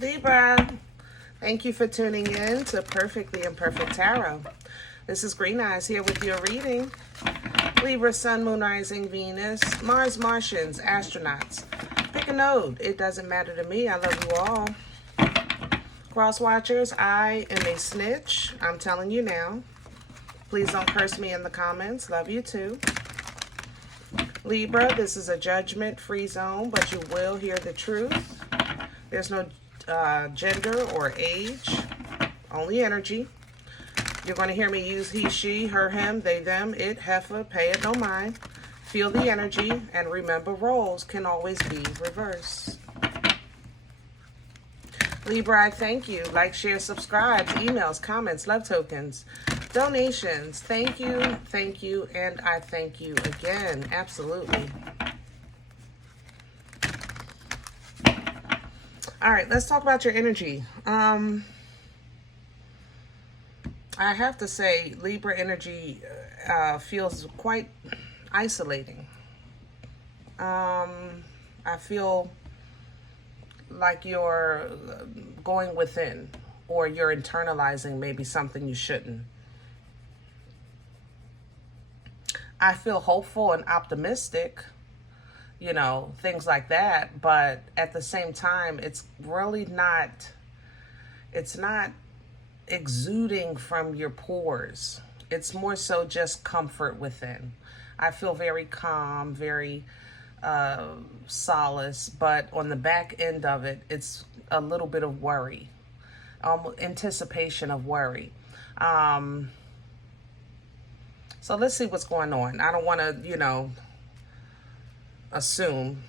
Libra, thank you for tuning in to Perfectly Imperfect Tarot. This is Green Eyes here with your reading. Libra, Sun, Moon, Rising, Venus, Mars, Martians, astronauts. Pick a node. It doesn't matter to me. I love you all. Cross watchers, I am a snitch. I'm telling you now. Please don't curse me in the comments. Love you too. Libra, this is a judgment-free zone, but you will hear the truth. There's no gender or age, only energy. You're going to hear me use he, she, her, him, they, them, it, heifer, pay it, no mind. Feel the energy, and remember roles can always be reversed. Libra, I thank you. Like, share, subscribe, emails, comments, love tokens, donations. Thank you, and I thank you again. Absolutely. All right, let's talk about your energy. I have to say, Libra energy feels quite isolating. I feel like you're going within, or you're internalizing maybe something you shouldn't. I feel hopeful and optimistic, you know, things like that. But at the same time, it's really not, it's not exuding from your pores. It's more so just comfort within. I feel very calm, very solace, but on the back end of it, it's a little bit of worry, anticipation of worry. So let's see what's going on. I don't want to, you know, assume.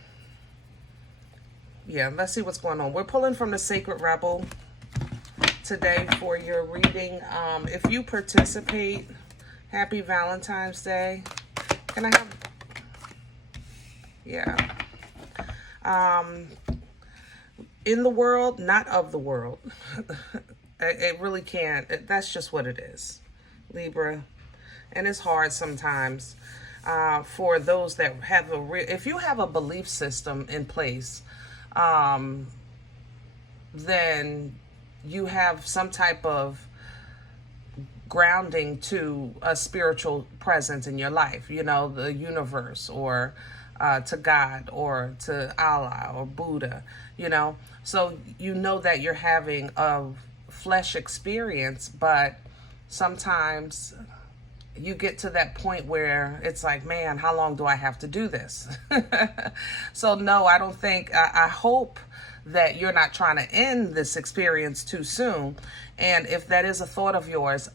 Yeah, let's see what's going on. We're pulling from the Sacred Rebel today for your reading. If you participate, happy Valentine's Day. Can I have... Yeah. In the world, not of the world. It really can't. That's just what it is, Libra. And it's hard sometimes for those that have if you have a belief system in place, then you have some type of grounding to a spiritual presence in your life, you know, the universe, or to God, or to Allah, or Buddha, you know. So you know that you're having a flesh experience, but sometimes you get to that point where it's like, man, how long do I have to do this? So no, I don't think, I hope that you're not trying to end this experience too soon. And if that is a thought of yours,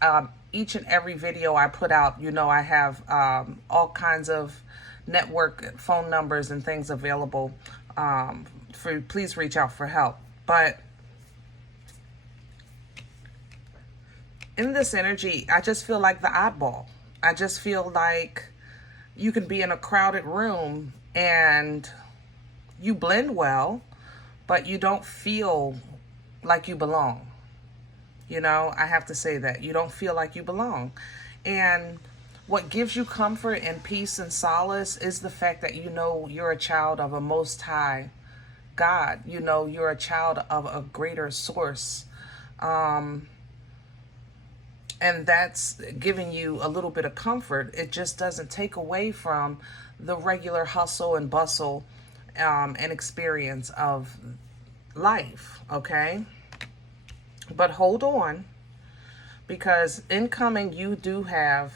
each and every video I put out, you know, I have all kinds of network phone numbers and things available. Please reach out for help. But in this energy, I just feel like the oddball. I just feel like you can be in a crowded room and you blend well, but you don't feel like you belong. You know, I have to say that. You don't feel like you belong. And what gives you comfort and peace and solace is the fact that you know you're a child of a Most High God. You know you're a child of a greater source. And that's giving you a little bit of comfort. It just doesn't take away from the regular hustle and bustle and experience of life, okay? But hold on, because incoming, you do have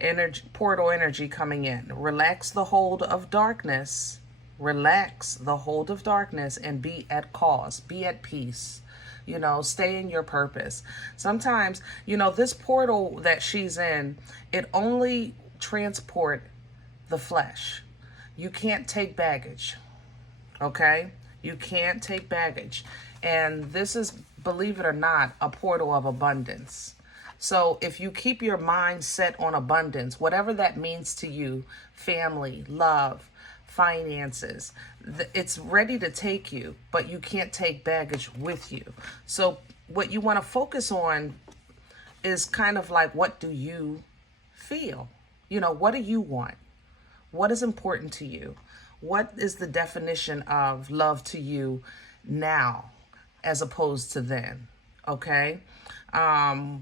energy, portal energy coming in. Relax the hold of darkness. Relax the hold of darkness and be at cause. Be at peace. You know, stay in your purpose. Sometimes, you know, this portal that she's in, it only transport the flesh. You can't take baggage, okay? You can't take baggage. And this is, believe it or not, a portal of abundance. So if you keep your mind set on abundance, whatever that means to you, family, love, finances, it's ready to take you, but you can't take baggage with you. So what you want to focus on is kind of like, what do you feel? You know, what do you want? What is important to you? What is the definition of love to you now? as opposed to then, okay?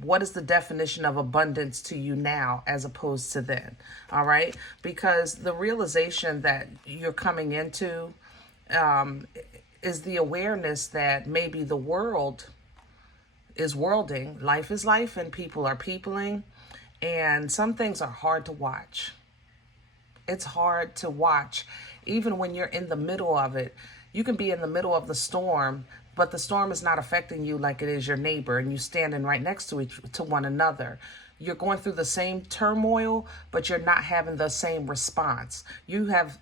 What is the definition of abundance to you now as opposed to then, all right? Because the realization that you're coming into is the awareness that maybe the world is worlding, life is life, and people are peopling, and some things are hard to watch. It's hard to watch, even when you're in the middle of it. You can be in the middle of the storm, but the storm is not affecting you like it is your neighbor, and you standing right next to one another. You're going through the same turmoil, but you're not having the same response. You have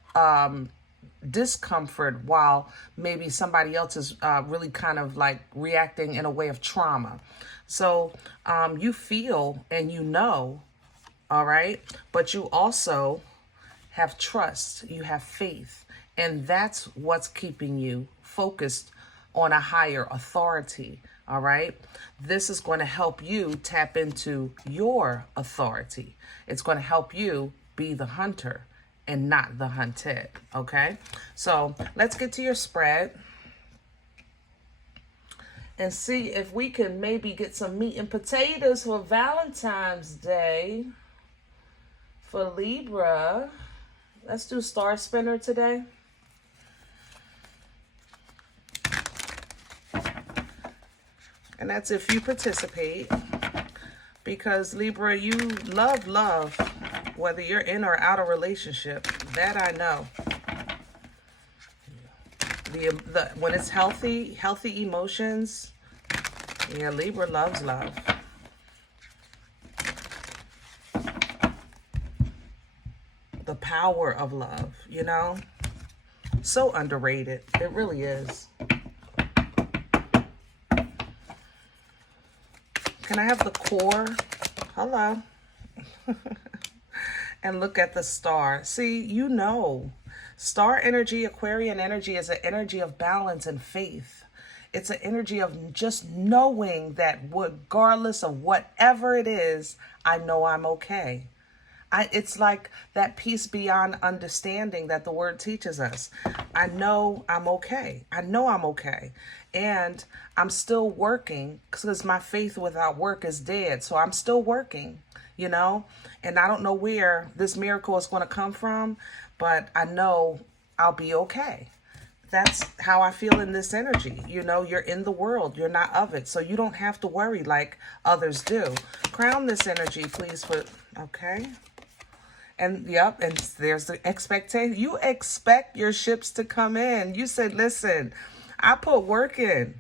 discomfort while maybe somebody else is really kind of like reacting in a way of trauma. So you feel and you know, all right, but you also have trust, you have faith, and that's what's keeping you focused on a higher authority, all right? This is going to help you tap into your authority. It's going to help you be the hunter and not the hunted, okay? So let's get to your spread and see if we can maybe get some meat and potatoes for Valentine's Day for Libra. Let's do Star Spinner today. And that's if you participate. Because Libra, you love, whether you're in or out of relationship. That I know. When it's healthy emotions, yeah, Libra loves love. The power of love, you know? So underrated. It really is. Can I have the core? Hello. And look at the star. See, you know, star energy, Aquarian energy is an energy of balance and faith. It's an energy of just knowing that regardless of whatever it is, I know I'm okay. It's like that peace beyond understanding that the word teaches us. I know I'm okay. I know I'm okay. And I'm still working because my faith without work is dead. So I'm still working, you know, and I don't know where this miracle is going to come from, but I know I'll be okay. That's how I feel in this energy. You know, you're in the world. You're not of it. So you don't have to worry like others do. Crown this energy, please. Okay. And yep, and there's the expectation. You expect your ships to come in. You said, listen, I put work in.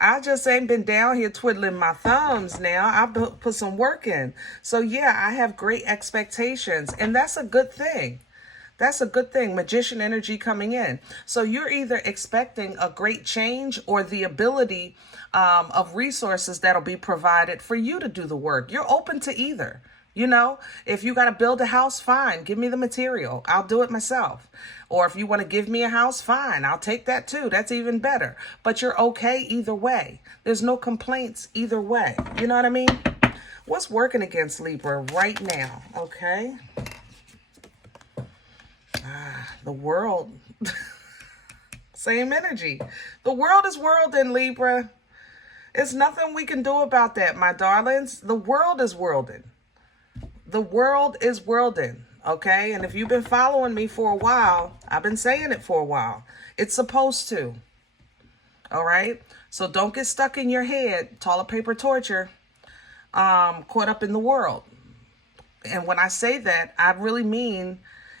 I just ain't been down here twiddling my thumbs now. I've put some work in. So yeah, I have great expectations. And that's a good thing. That's a good thing. Magician energy coming in. So you're either expecting a great change or the ability of resources that'll be provided for you to do the work. You're open to either. You know, if you got to build a house, fine. Give me the material. I'll do it myself. Or if you want to give me a house, fine. I'll take that too. That's even better. But you're okay either way. There's no complaints either way. You know what I mean? What's working against Libra right now? Okay. The world. Same energy. The world is worlding, Libra. There's nothing we can do about that, my darlings. The world is worlding. The world is worlding, okay? And if you've been following me for a while, I've been saying it for a while. It's supposed to, all right? So don't get stuck in your head, toilet paper torture, caught up in the world. And when I say that, I really mean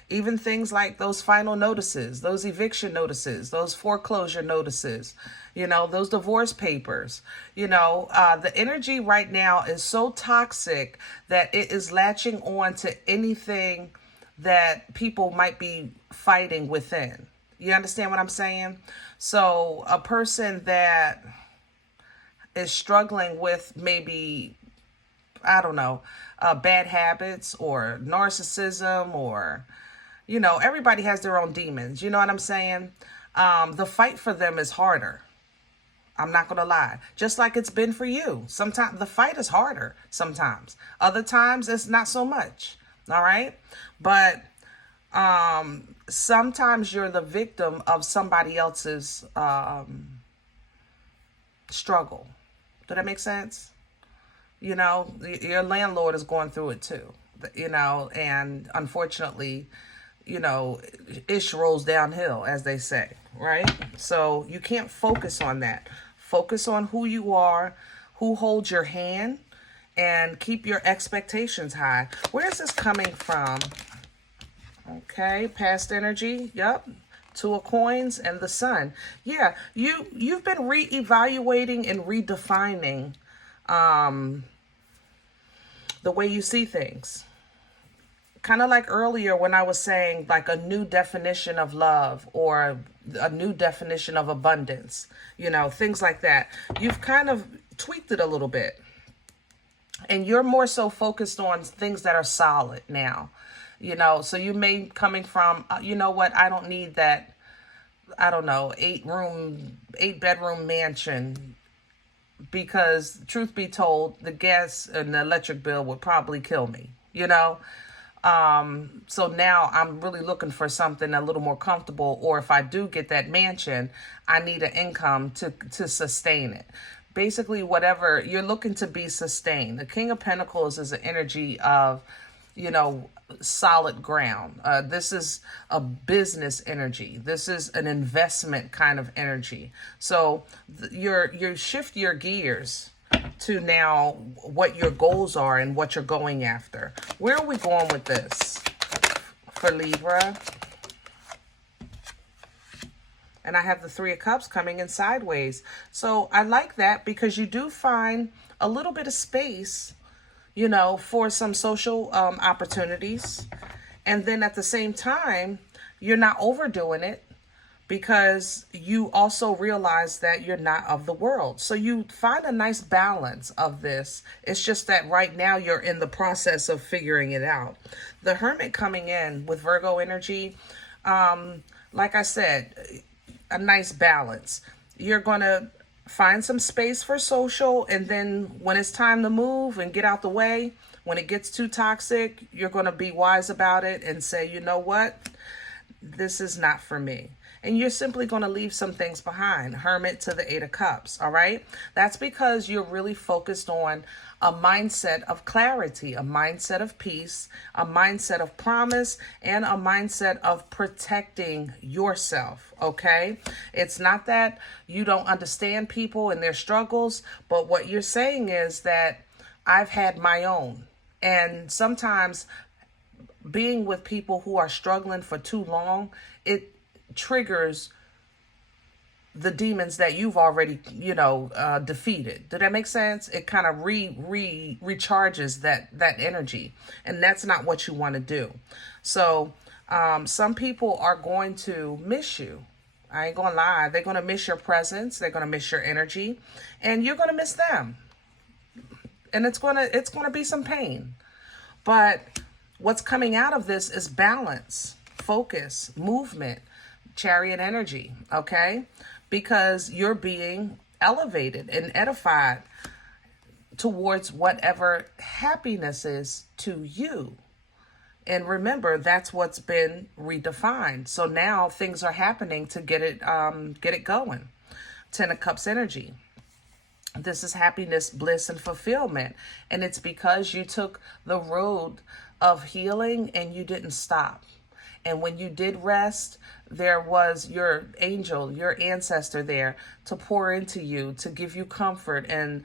even things like those final notices, those eviction notices, those foreclosure notices, you know, those divorce papers. You know, the energy right now is so toxic that it is latching on to anything that people might be fighting within. You understand what I'm saying? So a person that is struggling with maybe, I don't know, bad habits or narcissism or, you know, everybody has their own demons. You know what I'm saying? The fight for them is harder. I'm not going to lie. Just like it's been for you. Sometimes the fight is harder sometimes. Other times it's not so much. All right? But sometimes you're the victim of somebody else's struggle. Did that make sense? You know, your landlord is going through it too, you know, and unfortunately, you know, ish rolls downhill, as they say, right? So you can't focus on that. Focus on who you are, who holds your hand, and keep your expectations high. Where is this coming from? Okay, past energy. Yep. Two of Coins and the Sun. Yeah, you've been reevaluating and redefining the way you see things. Kind of like earlier when I was saying like a new definition of love or a new definition of abundance, you know, things like that. You've kind of tweaked it a little bit. And you're more so focused on things that are solid now, you know. So you may coming from, you know what, I don't need that, I don't know, 8-bedroom mansion, because truth be told, the gas and the electric bill would probably kill me, you know. So now I'm really looking for something a little more comfortable, or if I do get that mansion, I need an income to sustain it. Basically, whatever you're looking to be sustained. The King of Pentacles is an energy of, you know, solid ground. This is a business energy. This is an investment kind of energy. So you shift your gears to now what your goals are and what you're going after. Where are we going with this for Libra? And I have the Three of Cups coming in sideways. So I like that because you do find a little bit of space, you know, for some social opportunities. And then at the same time, you're not overdoing it because you also realize that you're not of the world. So you find a nice balance of this. It's just that right now you're in the process of figuring it out. The Hermit coming in with Virgo energy, like I said, a nice balance. You're going to find some space for social, and then when it's time to move and get out the way, when it gets too toxic, you're going to be wise about it and say, you know what, this is not for me. And you're simply going to leave some things behind. Hermit to the Eight of Cups, all right? That's because you're really focused on a mindset of clarity, a mindset of peace, a mindset of promise, and a mindset of protecting yourself, okay? It's not that you don't understand people and their struggles, but what you're saying is that I've had my own. And sometimes being with people who are struggling for too long, it triggers the demons that you've already, you know, defeated. Did that make sense? It kind of recharges that energy, and that's not what you want to do. So some people are going to miss you. I ain't gonna lie. They're gonna miss your presence. They're gonna miss your energy, and you're gonna miss them. And it's gonna be some pain. But what's coming out of this is balance, focus, movement, Chariot energy, okay? Because you're being elevated and edified towards whatever happiness is to you. And remember, that's what's been redefined. So now things are happening to get it going. Ten of Cups energy. This is happiness, bliss, and fulfillment. And it's because you took the road of healing and you didn't stop. And when you did rest, there was your angel, your ancestor there to pour into you, to give you comfort and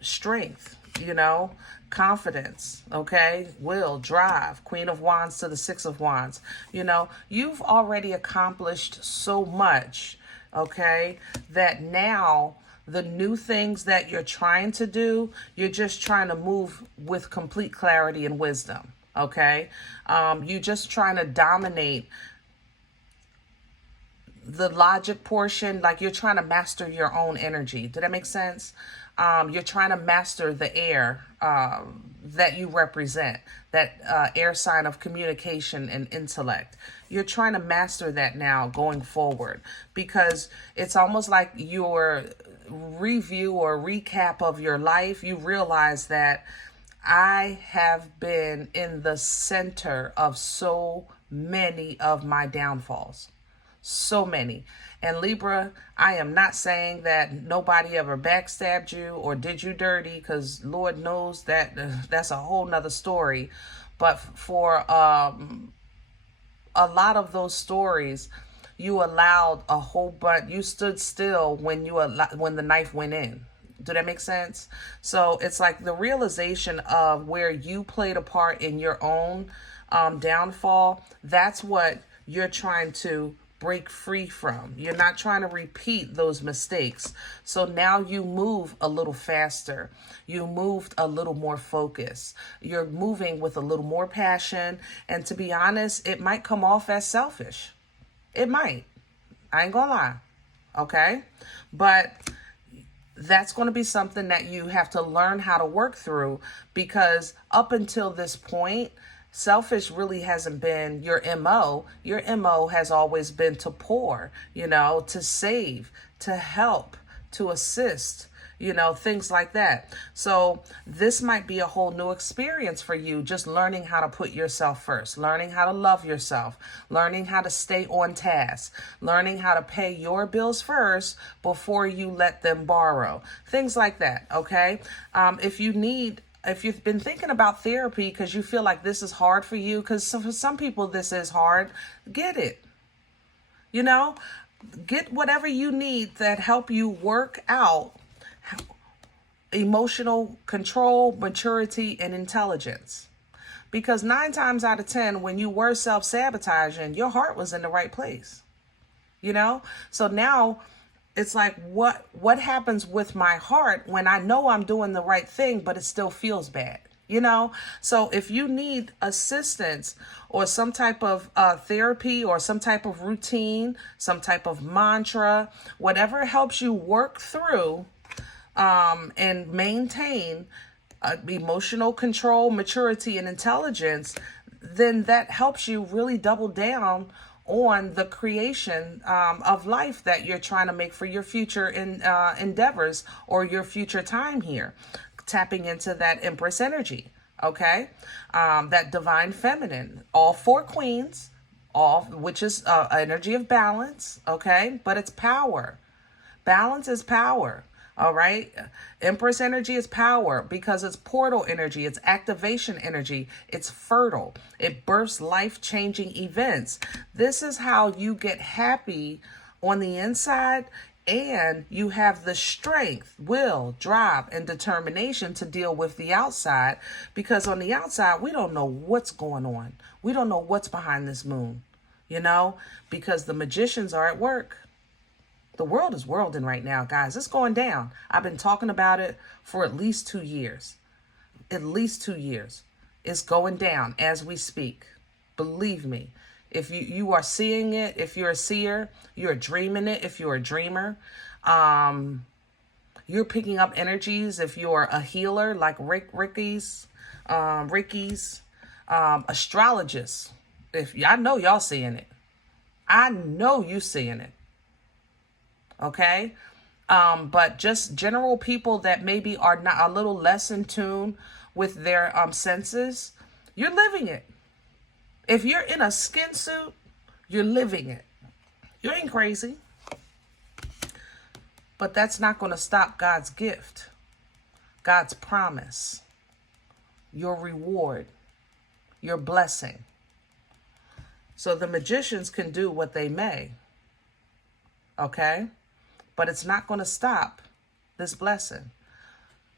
strength, you know, confidence, okay, will, drive, Queen of Wands to the Six of Wands. You know, you've already accomplished so much, okay, that now the new things that you're trying to do, you're just trying to move with complete clarity and wisdom. Okay, you're just trying to dominate the logic portion, like you're trying to master your own energy. Did that make sense? You're trying to master the air that you represent, that air sign of communication and intellect. You're trying to master that now going forward, because it's almost like your review or recap of your life. You realize that I have been in the center of so many of my downfalls. So many. And Libra, I am not saying that nobody ever backstabbed you or did you dirty, because Lord knows that that's a whole nother story. But for a lot of those stories, you allowed a whole bunch. You stood still when when the knife went in. Do that make sense? So it's like the realization of where you played a part in your own downfall. That's what you're trying to break free from. You're not trying to repeat those mistakes. So now you move a little faster. You moved a little more focused. You're moving with a little more passion. And to be honest, it might come off as selfish. It might. I ain't gonna lie. Okay? But that's going to be something that you have to learn how to work through, because up until this point, selfish really hasn't been your MO. Your MO has always been to pour, to save, to help, to assist, things like that. So this might be a whole new experience for you, just learning how to put yourself first, learning how to love yourself, learning how to stay on task, learning how to pay your bills first before you let them borrow, things like that. Okay. If you've been thinking about therapy because you feel like this is hard for you, because for some people this is hard, get it. Get whatever you need that help you work out emotional control, maturity, and intelligence. Because 9 times out of 10, when you were self-sabotaging, your heart was in the right place. So now it's like, what happens with my heart when I know I'm doing the right thing, but it still feels bad? So if you need assistance or some type of therapy or some type of routine, some type of mantra, whatever helps you work through and maintain emotional control, maturity, and intelligence, then that helps you really double down on the creation of life that you're trying to make for your future endeavors or your future time here. Tapping into that Empress energy, okay? That divine feminine, all 4 queens, which is energy of balance, okay? But it's power. Balance is power. All right. Empress energy is power because it's portal energy. It's activation energy. It's fertile. It births life-changing events. This is how you get happy on the inside, and you have the strength, will, drive, and determination to deal with the outside, because on the outside, we don't know what's going on. We don't know what's behind this moon, because the magicians are at work. The world is worlding right now, guys. It's going down. I've been talking about it for at least 2 years. At least 2 years. It's going down as we speak. Believe me. If you are seeing it, if you're a seer, you're dreaming it. If you're a dreamer, you're picking up energies. If you're a healer like Ricky's, astrologists. I know y'all seeing it. I know you seeing it. Okay. But just general people that maybe are not a little less in tune with their senses, you're living it. If you're in a skin suit, you're living it. You ain't crazy. But that's not going to stop God's gift, God's promise, your reward, your blessing. So the magicians can do what they may. Okay? But it's not going to stop this blessing.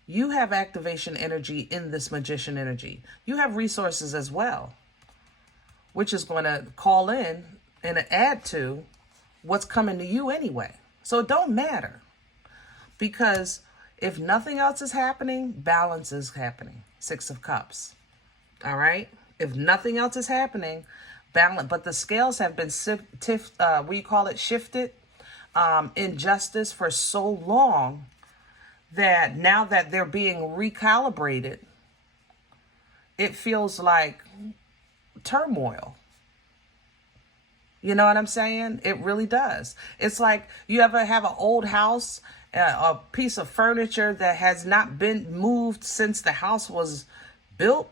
You have activation energy in this magician energy. You have resources as well, which is going to call in and add to what's coming to you anyway. So it don't matter, because if nothing else is happening, balance is happening. 6 of Cups. All right? If nothing else is happening, balance. But the scales have been shifted. Injustice for so long that now that they're being recalibrated, it feels like turmoil. You know what I'm saying? It really does. It's like, you ever have an old house, a piece of furniture that has not been moved since the house was built?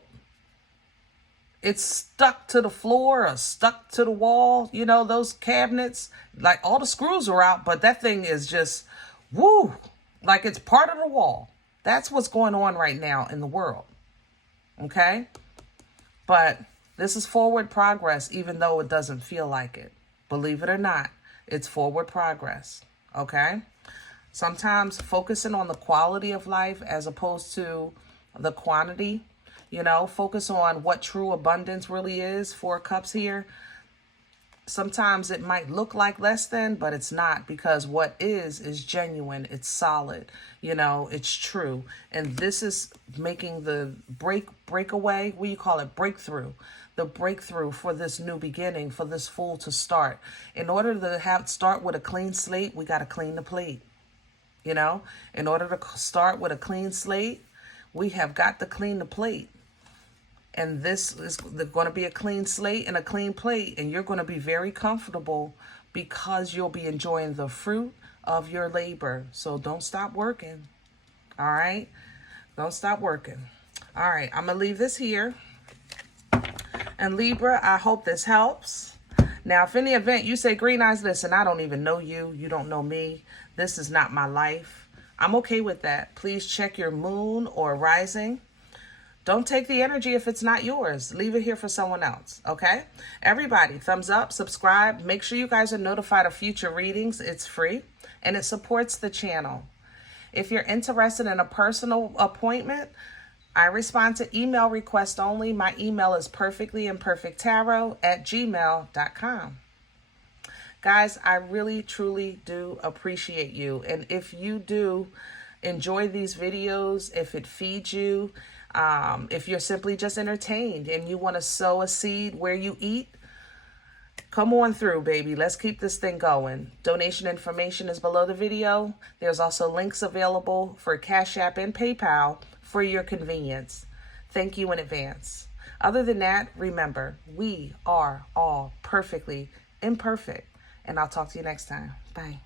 it's stuck to the floor or stuck to the wall. You know, those cabinets, like all the screws are out, but that thing is just, woo, like it's part of the wall. That's what's going on right now in the world. Okay? But this is forward progress, even though it doesn't feel like it. Believe it or not, it's forward progress. Okay? Sometimes focusing on the quality of life as opposed to the quantity, you know, focus on what true abundance really is. 4 cups here. Sometimes it might look like less than, but it's not, because what is genuine. It's solid. You know, it's true. And this is making the breakaway. What do you call it? Breakthrough. The breakthrough for this new beginning, for this Fool to start. In order to start with a clean slate, we got to clean the plate. You know, in order to start with a clean slate, we have got to clean the plate. And this is going to be a clean slate and a clean plate. And you're going to be very comfortable because you'll be enjoying the fruit of your labor. So don't stop working. All right? Don't stop working. All right. I'm going to leave this here. And Libra, I hope this helps. Now, if in the event you say, Green Eyes, listen, I don't even know you. You don't know me. This is not my life. I'm okay with that. Please check your moon or rising. Don't take the energy if it's not yours. Leave it here for someone else, okay? Everybody, thumbs up, subscribe. Make sure you guys are notified of future readings. It's free, and it supports the channel. If you're interested in a personal appointment, I respond to email requests only. My email is perfectlyimperfecttarot@gmail.com. Guys, I really, truly do appreciate you. And if you do enjoy these videos, if it feeds you, if you're simply just entertained and you want to sow a seed where you eat, come on through, baby. Let's keep this thing going. Donation information is below the video. There's also links available for CashApp and PayPal for your convenience. Thank you in advance. Other than that, remember, we are all perfectly imperfect. And I'll talk to you next time. Bye.